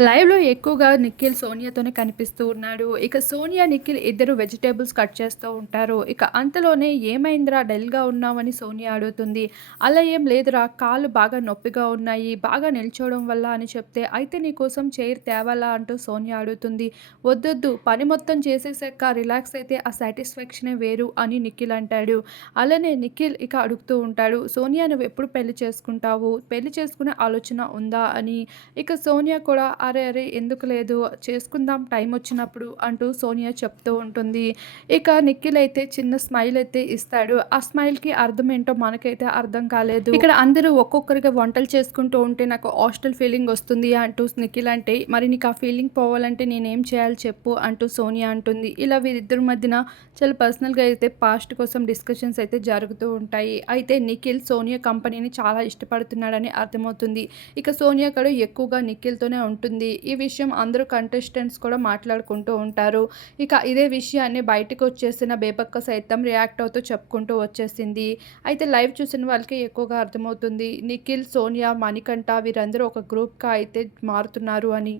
లైవ్‌లో ఎక్కువగా నిఖిల్ సోనియాతోనే కనిపిస్తూ ఉన్నాడు. ఇక సోనియా, నిఖిల్ ఇద్దరు వెజిటేబుల్స్ కట్ చేస్తూ ఉంటారు. ఇక అంతలోనే "ఏమైందిరా డల్‌గా ఉన్నావని" సోనియా అడుగుతుంది. "అలా ఏం లేదురా కాళ్ళు బాగా నొప్పిగా ఉన్నాయి. బాగా నిల్చోవడం వల్ల" అని చెప్తే "అయితే నీకోసం చైర్ తేవాలా" అంటూ సోనియా అడుగుతుంది. "వద్దొద్దు పని మొత్తం చేసేసాక రిలాక్స్ అయితే ఆ సాటిస్ఫాక్షనే వేరు" అని నిఖిల్ అంటాడు. అలానే నిఖిల్ ఇక అడుగుతూ ఉంటాడు. "సోనియా నువ్వు ఎప్పుడు పెళ్ళి చేసుకుంటావు? పెళ్ళి చేసుకునే ఆలోచన ఉందా" అని. ఇక సోనియా కూడా అరే అరే ఎందుకు లేదు చేసుకుందాం టైం వచ్చినప్పుడు" అంటూ సోనియా చెప్తూ ఉంటుంది. ఇక నిఖిల్ అయితే చిన్న స్మైల్ అయితే ఇస్తాడు. ఆ స్మైల్‌కి అర్థం ఏంటో మనకైతే అర్థం కాలేదు. ఇక్కడ అందరూ ఒక్కొక్కరిగా వంటలు చేసుకుంటూ ఉంటే నాకు హాస్టల్ ఫీలింగ్ వస్తుంది అంటూ నిఖిల్ అంటే "మరి నీకు ఆ ఫీలింగ్ పోవాలంటే నేనేం చేయాలి చెప్పు" అంటూ సోనియా అంటుంది. ఇలా వీరిద్దరి మధ్యన చాలా పర్సనల్‌గా అయితే పాస్ట్ కోసం డిస్కషన్స్ అయితే జరుగుతూ ఉంటాయి. అయితే నిఖిల్ సోనియా కంపెనీని చాలా ఇష్టపడుతున్నాడని అర్థమవుతుంది. ఇక సోనియా కూడా ఎక్కువగా నిఖిల్‌తోనే ఉంటుంది. ఈ విషయం అందరూ కంటెస్టెంట్స్ కూడా మాట్లాడుకుంటూ ఉంటారు. ఇక ఇదే విషయాన్ని బయటకు వచ్చేసిన బేబక్క సైతం రియాక్ట్ అవుతూ చెప్పుకుంటూ వచ్చేసింది. అయితే లైవ్ చూసిన వాళ్ళకి ఎక్కువగా అర్థమవుతుంది. నిఖిల్, సోనియా, మణికంఠ వీరందరూ ఒక గ్రూప్‌గా అయితే మారుతున్నారు అని.